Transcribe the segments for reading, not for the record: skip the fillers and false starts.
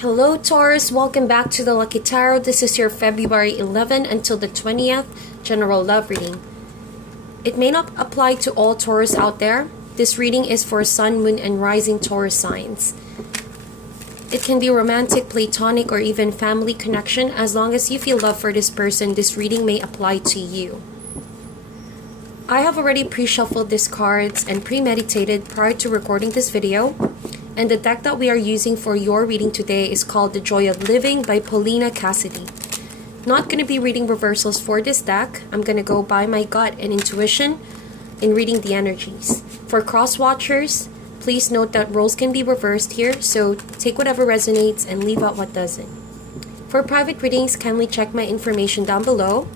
Hello Taurus, welcome back to the Lucky Tarot. This is your February 11 until the 20th general love reading. It may not apply to all Taurus out there. This reading is for Sun, Moon, and Rising Taurus signs. It can be romantic, platonic, or even family connection. As long as you feel love for this person, this reading may apply to you. I have already pre-shuffled these cards and premeditated prior to recording this video. And the deck that we are using for your reading today is called The Joy of Living by Paulina Cassidy. Not going to be reading reversals for this deck. I'm going to go by my gut and intuition in reading the energies. For cross watchers, please note that roles can be reversed here, so take whatever resonates and leave out what doesn't. For private readings, kindly check my information down below.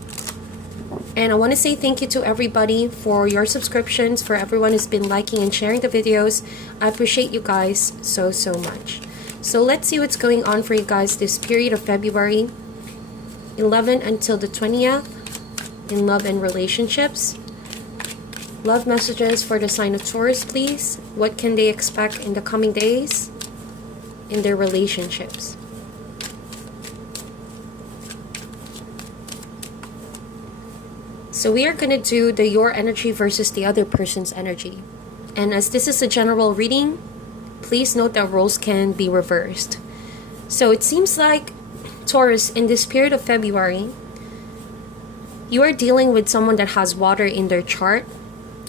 And I want to say thank you to everybody for your subscriptions, for everyone who's been liking and sharing the videos. I appreciate you guys so much. So let's see what's going on for you guys this period of February 11 until the 20th in love and relationships. Love messages for the sign of Taurus, please. What can they expect in the coming days in their relationships? So we are going to do the your energy versus the other person's energy. And as this is a general reading, please note that roles can be reversed. So it seems like Taurus, in this period of February, you are dealing with someone that has water in their chart,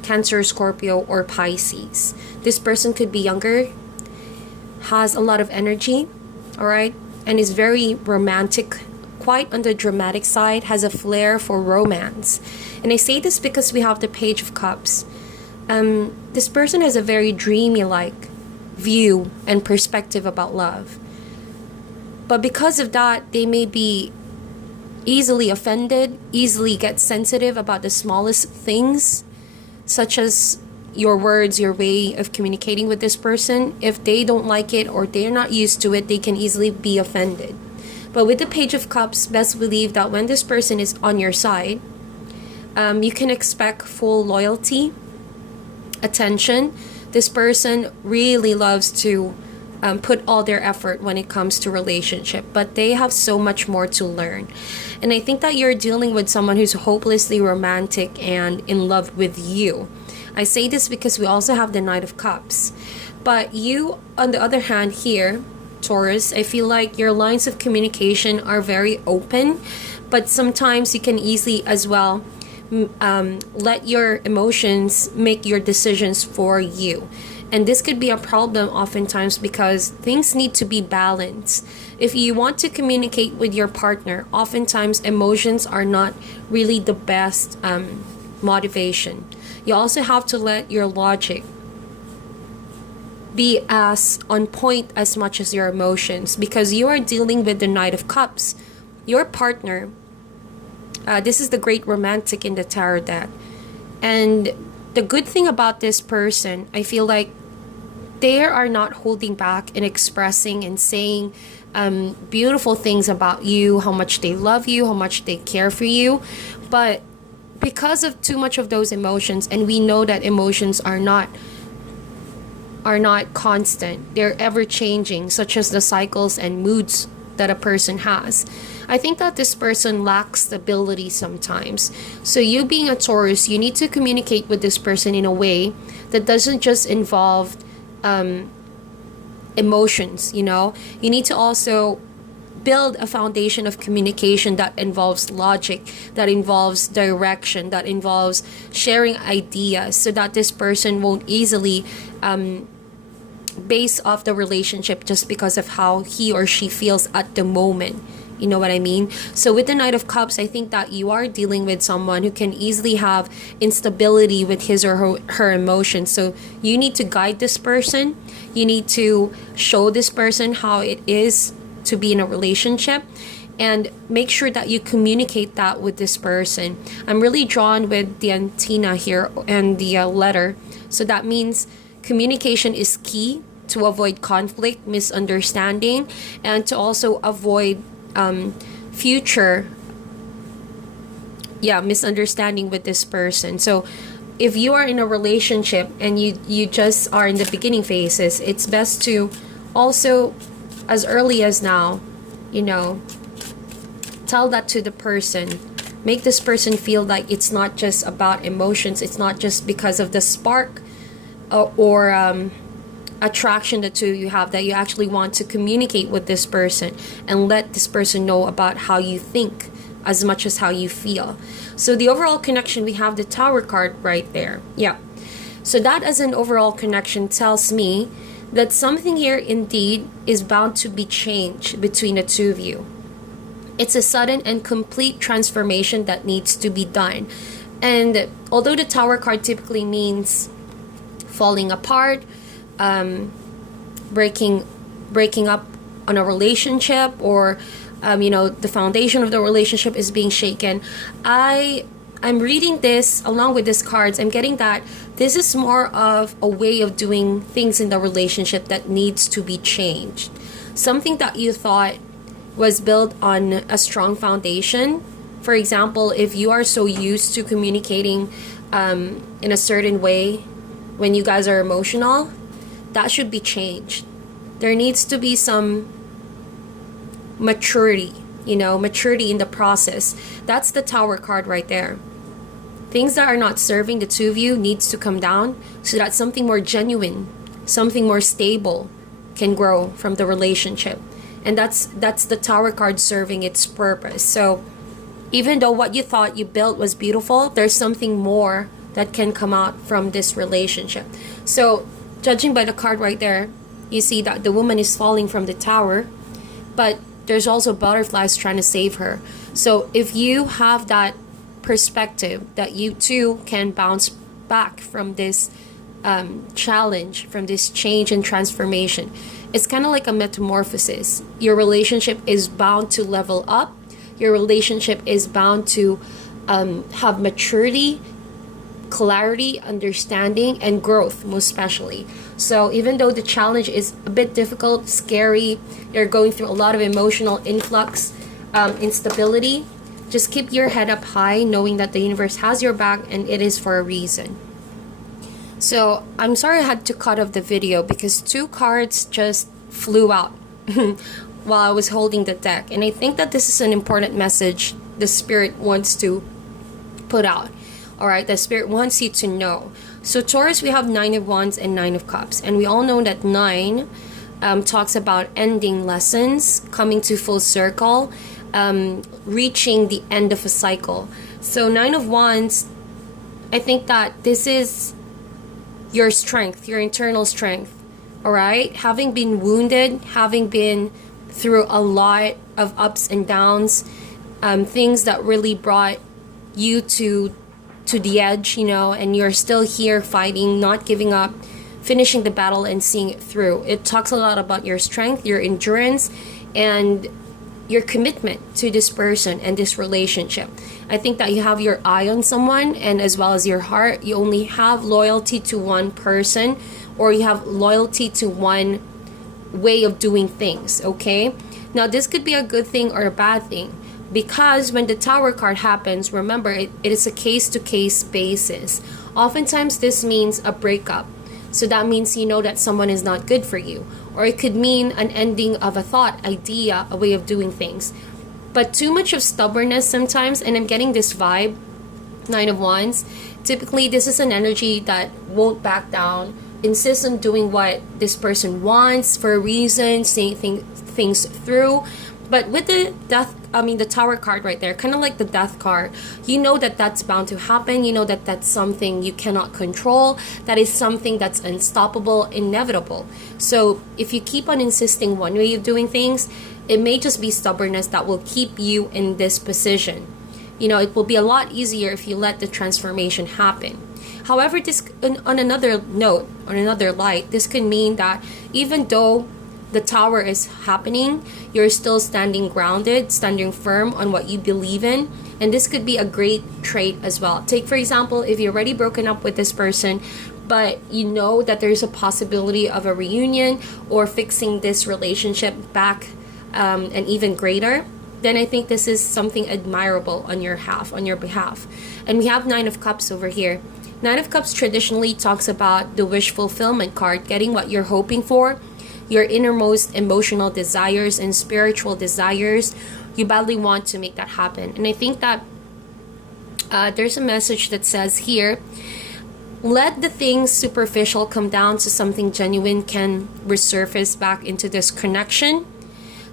Cancer, Scorpio, or Pisces. This person could be younger, has a lot of energy, alright, and is very romantic, quite on the dramatic side, has a flair for romance. And I say this because we have the Page of Cups. This person has a very dreamy-like view and perspective about love. But because of that, they may be easily offended, easily get sensitive about the smallest things, such as your words, your way of communicating with this person. If they don't like it or they're not used to it, they can easily be offended. But with the Page of Cups, best believe that when this person is on your side, you can expect full loyalty, attention. This person really loves to put all their effort when it comes to relationship, but they have so much more to learn. And I think that you're dealing with someone who's hopelessly romantic and in love with you. I say this because we also have the Knight of Cups. But you, on the other hand here, Taurus, I feel like your lines of communication are very open, but sometimes you can easily as well let your emotions make your decisions for you. And this could be a problem oftentimes because things need to be balanced. If you want to communicate with your partner, oftentimes emotions are not really the best motivation. You also have to let your logic be as on point as much as your emotions, because you are dealing with the Knight of Cups. Your partner, this is the great romantic in the tarot deck, and the good thing about this person, I feel like they are not holding back in expressing and saying beautiful things about you, how much they love you, how much they care for you. But because of too much of those emotions, and we know that emotions are not constant, they're ever changing, such as the cycles and moods that a person has. I think that this person lacks stability sometimes. So you being a Taurus, you need to communicate with this person in a way that doesn't just involve emotions, you know. You need to also build a foundation of communication that involves logic, that involves direction, that involves sharing ideas, so that this person won't easily base off the relationship just because of how he or she feels at the moment. You know what I mean? So with the Knight of Cups, I think that you are dealing with someone who can easily have instability with his or her emotions. So you need to guide this person. You need to show this person how it is to be in a relationship, and make sure that you communicate that with this person. I'm really drawn with the antenna here and the letter. So that means communication is key to avoid conflict, misunderstanding, and to also avoid future misunderstanding with this person. So if you are in a relationship and you just are in the beginning phases, it's best to also as early as now, you know, tell that to the person. Make this person feel like it's not just about emotions. It's not just because of the spark or attraction the two of you have, that you actually want to communicate with this person and let this person know about how you think as much as how you feel. So the overall connection, we have the Tower card right there. Yeah. So that as an overall connection tells me that something here indeed is bound to be changed between the two of you. It's a sudden and complete transformation that needs to be done. And although the Tower card typically means falling apart, breaking up on a relationship, or you know, the foundation of the relationship is being shaken, I'm reading this along with these cards. I'm getting that this is more of a way of doing things in the relationship that needs to be changed. Something that you thought was built on a strong foundation. For example, if you are so used to communicating in a certain way when you guys are emotional, that should be changed. There needs to be some maturity, you know, maturity in the process. That's the Tower card right there. Things that are not serving the two of you needs to come down so that something more genuine, something more stable can grow from the relationship. And that's the Tower card serving its purpose. So even though what you thought you built was beautiful, there's something more that can come out from this relationship. So judging by the card right there, you see that the woman is falling from the tower, but there's also butterflies trying to save her. So if you have that perspective that you too can bounce back from this challenge, from this change and transformation, it's kind of like a metamorphosis. Your relationship is bound to level up. Your relationship is bound to have maturity, clarity, understanding, and growth, most especially. So even though the challenge is a bit difficult, scary, you're going through a lot of emotional influx, instability, just keep your head up high, knowing that the universe has your back and it is for a reason. So I'm sorry I had to cut off the video because 2 cards just flew out while I was holding the deck. And I think that this is an important message the Spirit wants to put out. Alright, the Spirit wants you to know. So Taurus, we have 9 of Wands and 9 of Cups. And we all know that 9 talks about ending lessons, coming to full circle, reaching the end of a cycle. So 9 of Wands, I think that this is your strength, your internal strength. Alright, having been wounded, having been through a lot of ups and downs, things that really brought you to the edge, you know, and you're still here fighting, not giving up, finishing the battle and seeing it through. It talks a lot about your strength, your endurance, and your commitment to this person and this relationship. I think that you have your eye on someone, and as well as your heart, you only have loyalty to one person, or you have loyalty to one way of doing things, okay? Now, this could be a good thing or a bad thing, because when the Tower card happens, remember, it is a case-to-case basis. Oftentimes, this means a breakup. So that means you know that someone is not good for you. Or it could mean an ending of a thought, idea, a way of doing things. But too much of stubbornness sometimes, and I'm getting this vibe, 9 of Wands, typically this is an energy that won't back down, insists on doing what this person wants for a reason, saying things through. But with the the Tower card right there, kind of like the Death card, you know that that's bound to happen. You know that that's something you cannot control. That is something that's unstoppable, inevitable. So if you keep on insisting one way of doing things, it may just be stubbornness that will keep you in this position. You know, it will be a lot easier if you let the transformation happen. However, this, on another note, on another light, this could mean that even though the Tower is happening, you're still standing grounded, standing firm on what you believe in. And this could be a great trait as well. Take, for example, if you're already broken up with this person, but you know that there's a possibility of a reunion or fixing this relationship back and even greater, then I think this is something admirable on your behalf. And we have 9 of Cups over here. 9 of Cups traditionally talks about the wish fulfillment card, getting what you're hoping for. your innermost emotional desires and spiritual desires. You badly want to make that happen. And I think that there's a message that says here, let the things superficial come down to something genuine can resurface back into this connection.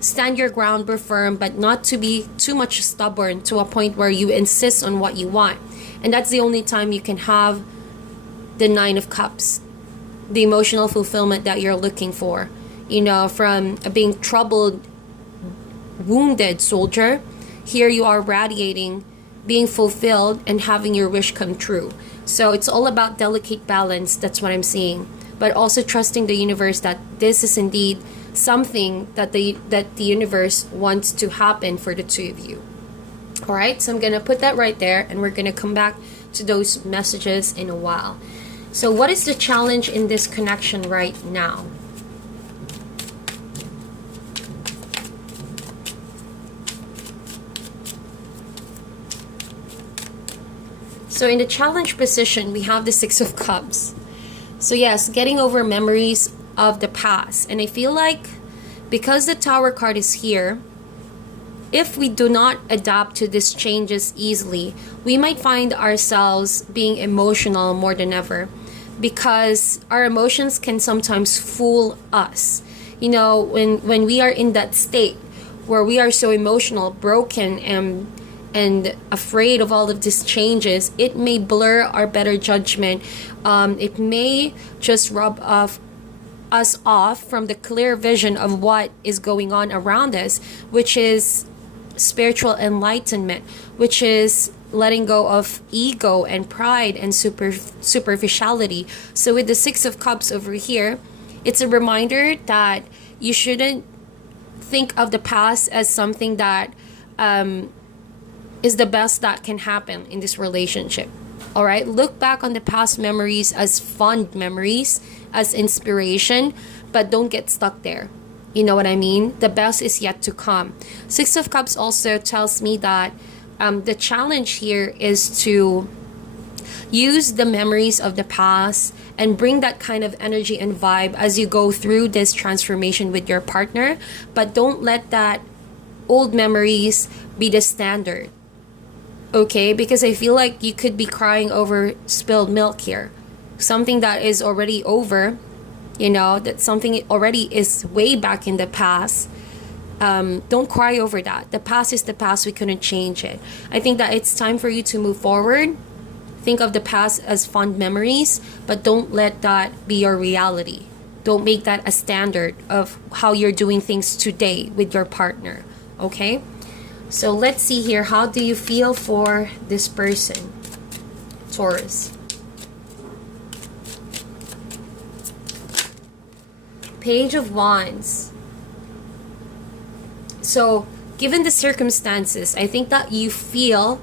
Stand your ground, be firm, but not to be too much stubborn to a point where you insist on what you want. And that's the only time you can have the Nine of Cups, the emotional fulfillment that you're looking for. You know, from being troubled, wounded soldier, here you are radiating, being fulfilled, and having your wish come true. So it's all about delicate balance. That's what I'm seeing. But also trusting the universe that this is indeed something that the universe wants to happen for the two of you. All right, so I'm going to put that right there, and we're going to come back to those messages in a while. So what is the challenge in this connection right now? So in the challenge position, we have the Six of Cups. So yes, getting over memories of the past. And I feel like because the Tower card is here, if we do not adapt to these changes easily, we might find ourselves being emotional more than ever, because our emotions can sometimes fool us. You know, when we are in that state where we are so emotional, broken, and afraid of all of these changes, it may blur our better judgment. It may just rub us off from the clear vision of what is going on around us, which is spiritual enlightenment, which is letting go of ego and pride and superficiality. So with the Six of Cups over here, it's a reminder that you shouldn't think of the past as something that is the best that can happen in this relationship. All right, look back on the past memories as fond memories, as inspiration, but don't get stuck there. You know what I mean? The best is yet to come. Six of Cups also tells me that the challenge here is to use the memories of the past and bring that kind of energy and vibe as you go through this transformation with your partner, but don't let that old memories be the standard. Okay, because I feel like you could be crying over spilled milk here. Something that is already over, you know, that something already is way back in the past. Don't cry over that. The past is the past. We couldn't change it. I think that it's time for you to move forward. Think of the past as fond memories, but don't let that be your reality. Don't make that a standard of how you're doing things today with your partner. Okay? So let's see here. How do you feel for this person, Taurus? Page of Wands. So given the circumstances, I think that you feel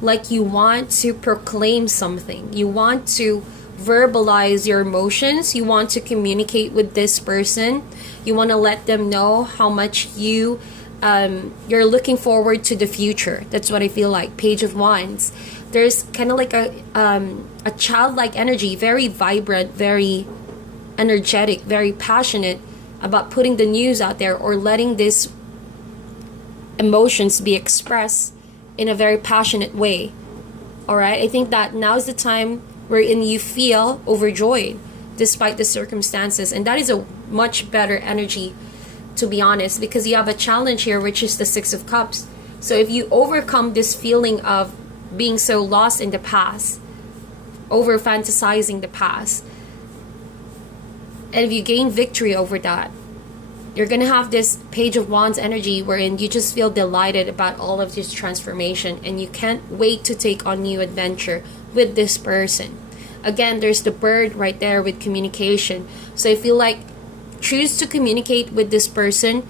like you want to proclaim something. You want to verbalize your emotions. You want to communicate with this person. You want to let them know how much you're looking forward to the future. That's what I feel like. Page of Wands. There's kind of like a childlike energy, very vibrant, very energetic, very passionate about putting the news out there or letting these emotions be expressed in a very passionate way. All right, I think that now's the time wherein you feel overjoyed despite the circumstances, and that is a much better energy, to be honest, because you have a challenge here, which is the Six of Cups. So if you overcome this feeling of being so lost in the past, over fantasizing the past, and if you gain victory over that, you're going to have this Page of Wands energy wherein you just feel delighted about all of this transformation, and you can't wait to take on new adventure with this person. Again, there's the bird right there with communication. So I feel like choose to communicate with this person,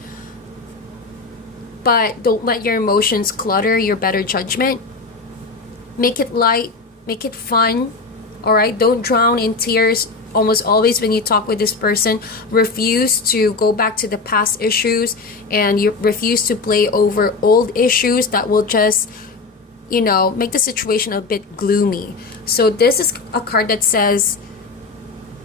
but don't let your emotions clutter your better judgment. Make it light, make it fun. All right, don't drown in tears almost always when you talk with this person. Refuse to go back to the past issues, and you refuse to play over old issues that will just, you know, make the situation a bit gloomy. So this is a card that says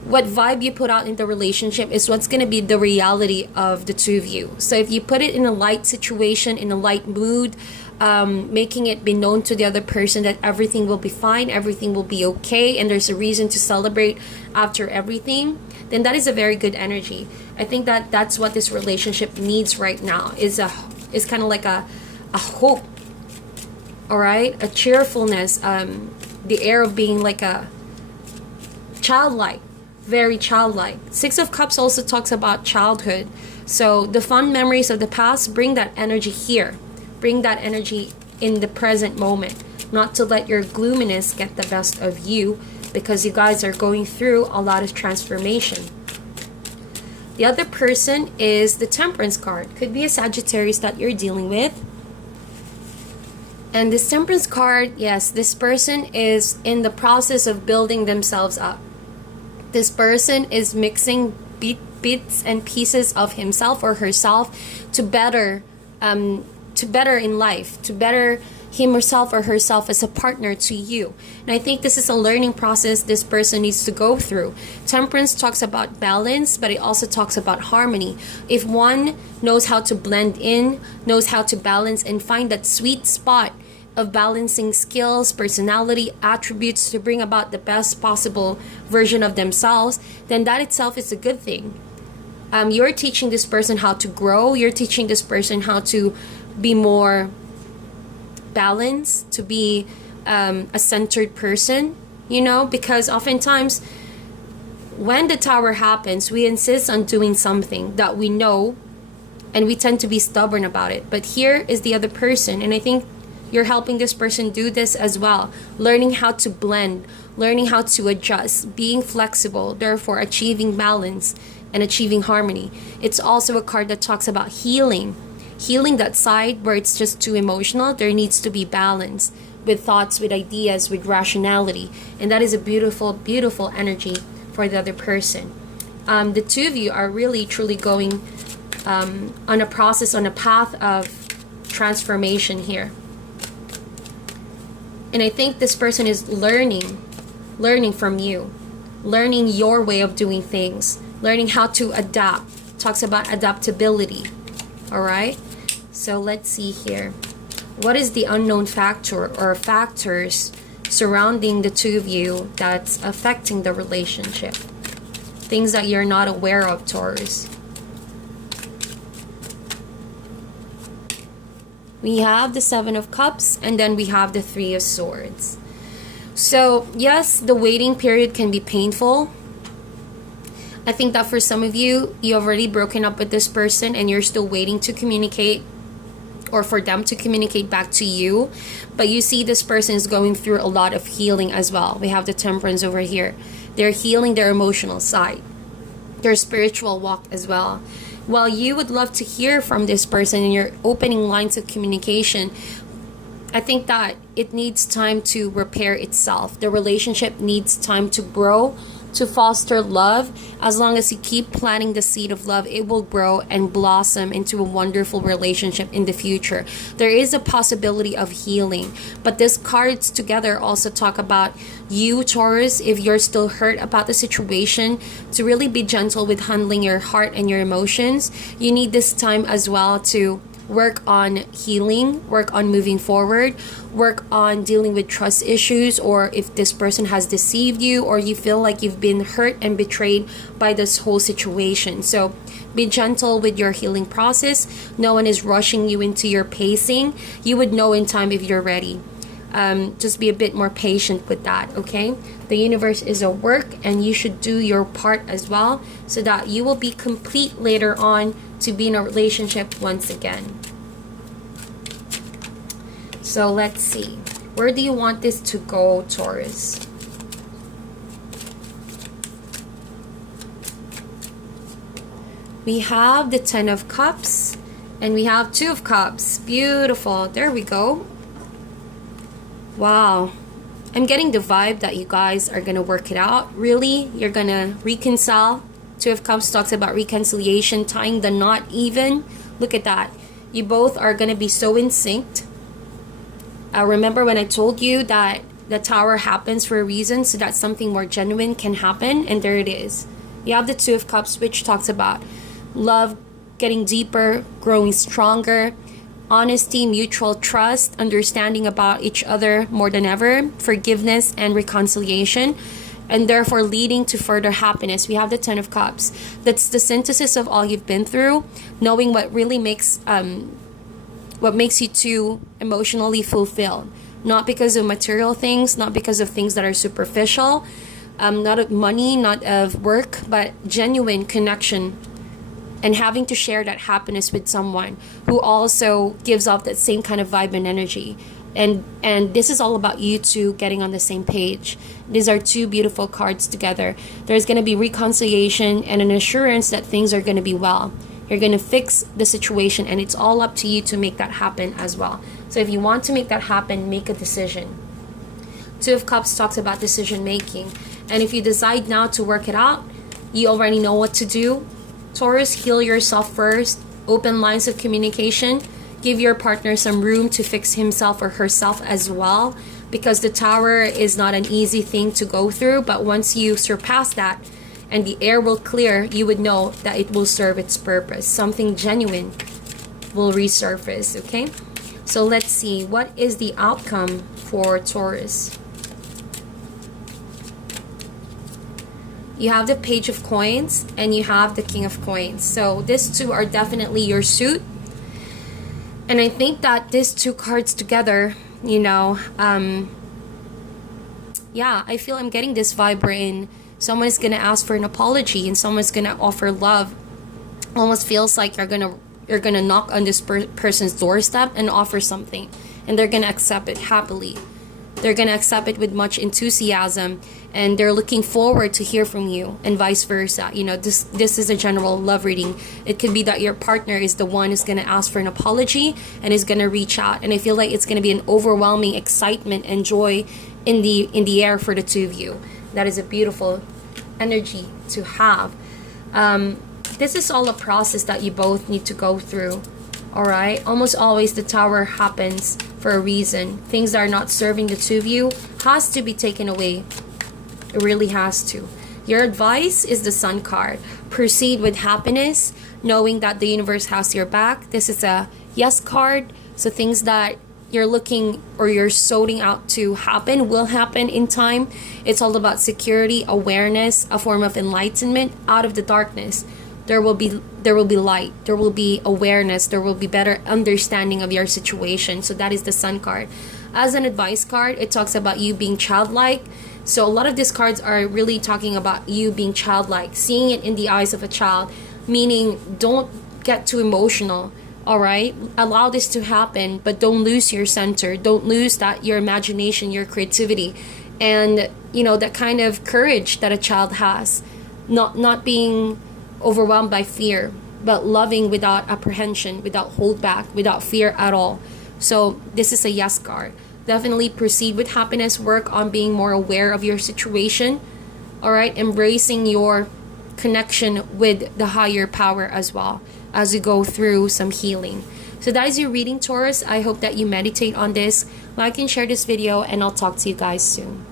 what vibe you put out in the relationship is what's going to be the reality of the two of you. So if you put it in a light situation, in a light mood, making it be known to the other person that everything will be fine, everything will be okay, and there's a reason to celebrate after everything, then that is a very good energy. I think that that's what this relationship needs right now, is kind of like a hope, all right, a cheerfulness, the air of being like a childlike, very childlike. Six of Cups also talks about childhood. So the fond memories of the past, bring that energy here. Bring that energy in the present moment. Not to let your gloominess get the best of you, because you guys are going through a lot of transformation. The other person is the Temperance card. Could be a Sagittarius that you're dealing with. And this Temperance card, yes, this person is in the process of building themselves up. This person is mixing bits and pieces of himself or herself to better in life, to better him herself or herself as a partner to you. And I think this is a learning process this person needs to go through. Temperance talks about balance, but it also talks about harmony. If one knows how to blend in, knows how to balance and find that sweet spot of balancing skills, personality, attributes to bring about the best possible version of themselves, then that itself is a good thing. You're teaching this person how to grow. You're teaching this person how to be more balanced, to be a centered person, you know, because oftentimes when the Tower happens, we insist on doing something that we know and we tend to be stubborn about it. But here is the other person, and I think you're helping this person do this as well. Learning how to blend, learning how to adjust, being flexible, therefore achieving balance and achieving harmony. It's also a card that talks about healing. Healing that side where it's just too emotional. There needs to be balance with thoughts, with ideas, with rationality. And that is a beautiful, beautiful energy for the other person. The two of you are really, truly going on a process, on a path of transformation here. And I think this person is learning from you, learning your way of doing things, learning how to adapt. Talks about adaptability. All right. So let's see here. What is the unknown factor or factors surrounding the two of you that's affecting the relationship? Things that you're not aware of, Taurus. We have the Seven of Cups, and then we have the Three of Swords. So yes, the waiting period can be painful. I think that for some of you, you've already broken up with this person and you're still waiting to communicate, or for them to communicate back to you. But you see this person is going through a lot of healing as well. We have the Temperance over here. They're healing their emotional side, their spiritual walk as well. While you would love to hear from this person and you're opening lines of communication, I think that it needs time to repair itself. The relationship needs time to grow, to foster love. As long as you keep planting the seed of love, it will grow and blossom into a wonderful relationship in the future. There is a possibility of healing, but these cards together also talk about you, Taurus, if you're still hurt about the situation, to really be gentle with handling your heart and your emotions. You need this time as well to work on healing, work on moving forward, work on dealing with trust issues, or if this person has deceived you or you feel like you've been hurt and betrayed by this whole situation. So be gentle with your healing process. No one is rushing you into your pacing. You would know in time if you're ready. Just be a bit more patient with that, okay? The universe is a work and you should do your part as well, so that you will be complete later on to be in a relationship once again. So let's see. Where do you want this to go, Taurus? We have the Ten of Cups and we have Two of Cups. Beautiful. There we go. Wow. I'm getting the vibe that you guys are going to work it out. Really, you're going to reconcile. Two of Cups talks about reconciliation, tying the knot even. Look at that. You both are going to be so in sync. Remember when I told you that the Tower happens for a reason, so that something more genuine can happen, and there it is. You have the Two of Cups, which talks about love getting deeper, growing stronger, honesty, mutual trust, understanding about each other more than ever, forgiveness and reconciliation, and therefore leading to further happiness. We have the Ten of Cups. That's the synthesis of all you've been through, knowing what really makes you too emotionally fulfilled. Not because of material things, not because of things that are superficial, not of money, not of work, but genuine connection, and having to share that happiness with someone who also gives off that same kind of vibe and energy. And this is all about you two getting on the same page. These are two beautiful cards together. There's going to be reconciliation and an assurance that things are going to be well. You're going to fix the situation, and it's all up to you to make that happen as well. So if you want to make that happen, make a decision. Two of Cups talks about decision making. And if you decide now to work it out, you already know what to do. Taurus, heal yourself first. Open lines of communication. Give your partner some room to fix himself or herself as well, because the Tower is not an easy thing to go through. But once you surpass that and the air will clear, you would know that it will serve its purpose. Something genuine will resurface, okay? So let's see, what is the outcome for Taurus? You have the Page of Coins and you have the King of Coins. So these two are definitely your suit. And I think that these two cards together, you know, yeah, I feel I'm getting this vibe wherein someone is going to ask for an apology and someone's going to offer love. Almost feels like you're going to knock on this person's doorstep and offer something, and they're going to accept it happily. They're going to accept it with much enthusiasm, and they're looking forward to hear from you, and vice versa. You know, this is a general love reading. It could be that your partner is the one who's going to ask for an apology and is going to reach out, and I feel like it's going to be an overwhelming excitement and joy in the air for the two of you. That is a beautiful energy to have. This is all a process that you both need to go through. All right, almost always the Tower happens for a reason. Things that are not serving the two of you has to be taken away. It really has to. Your advice is the Sun card. Proceed with happiness, knowing that the universe has your back. This is a yes card. So things that you're looking or you're sorting out to happen will happen in time. It's all about security, awareness, a form of enlightenment out of the darkness. There will be light, there will be awareness, there will be better understanding of your situation. So that is the Sun card. As an advice card, it talks about you being childlike. So a lot of these cards are really talking about you being childlike, seeing it in the eyes of a child, meaning don't get too emotional. All right, allow this to happen, but don't lose your center. Don't lose your imagination, your creativity, and you know, that kind of courage that a child has. Not being overwhelmed by fear, but loving without apprehension, without holdback, without fear at all. So this is a yes card. Definitely proceed with happiness. Work on being more aware of your situation. All right, embracing your connection with the higher power as well as you go through some healing. So that is your reading, Taurus. I hope that you meditate on this, like and share this video, and I'll talk to you guys soon.